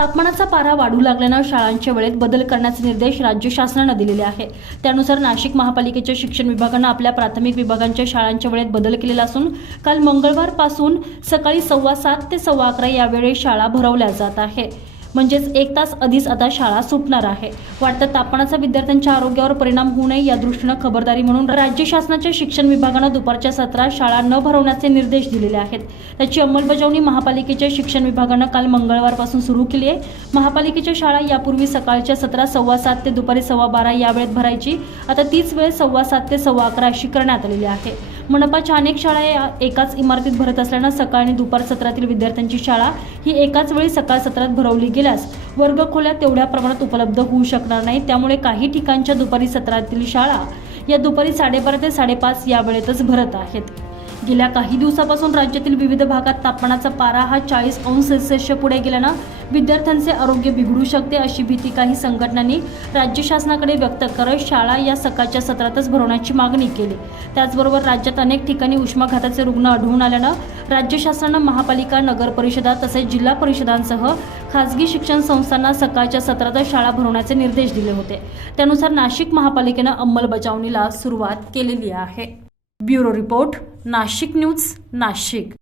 तापमानाचा पारा वाढू लागल्यानं शाळांच्या वेळेत बदल करण्याचे निर्देश राज्य शासनानं दिलेले आहे त्यानुसार नाशिक महापालिकेच्या शिक्षण विभागानं आपल्या प्राथमिक विभागांच्या शाळांच्या वेळेत बदल केलेला असून काल मंगळवारपासून सकाळी सव्वा सात ते सव्वा अकरा या वेळेत शाळा भरवल्या जात आहे म्हणजेच एक तास आधीच आता शाळा सुटणार आहे. वाटतं तापमानाचा विद्यार्थ्यांच्या आरोग्यावर परिणाम होऊ नये या दृष्टीनं खबरदारी म्हणून राज्य शासनाच्या शिक्षण विभागानं दुपारच्या सत्रात शाळा न भरवण्याचे निर्देश दिलेले आहेत. त्याची अंमलबजावणी महापालिकेच्या शिक्षण विभागानं काल मंगळवारपासून सुरू केली आहे. महापालिकेच्या शाळा यापूर्वी सकाळच्या सत्रात सव्वा सात ते दुपारी सव्वा बारा या वेळेत भरायची. आता तीच वेळ सव्वा सात ते सव्वा अकरा अशी करण्यात आलेली आहे. मनपाच्या अनेक शाळा या एकाच इमारतीत भरत असल्यानं सकाळ आणि दुपार सत्रातील विद्यार्थ्यांची शाळा ही एकाच वेळी सकाळ सत्रात भरवली गेल्यास वर्गखोल्या तेवढ्या प्रमाणात उपलब्ध होऊ शकणार नाही. त्यामुळे काही ठिकाणच्या दुपारी सत्रातील शाळा या दुपारी साडेबारा ते साडेपाच या वेळेतच भरत आहेत. गेल्या काही दिवसापासून राज्यातील विविध भागात तापमानाचा पारा हा चाळीस अंश सेल्सिअसच्या पुढे गेल्यानं विद्यार्थ्यांचे आरोग्य बिघडू शकते अशी भीती काही संघटनांनी राज्य शासनाकडे व्यक्त करत शाळा या सकाळच्या सत्रातच भरवण्याची मागणी केली. त्याचबरोबर राज्यात अनेक ठिकाणी उष्माघाताचे रुग्ण आढळून आल्यानं राज्य शासनानं महापालिका नगर परिषदा तसेच जिल्हा परिषदांसह खासगी शिक्षण संस्थांना सकाळच्या सत्रातच शाळा भरवण्याचे निर्देश दिले होते. त्यानुसार नाशिक महापालिकेनं अंमलबजावणीला सुरुवात केलेली आहे. Bureau report Nashik news Nashik.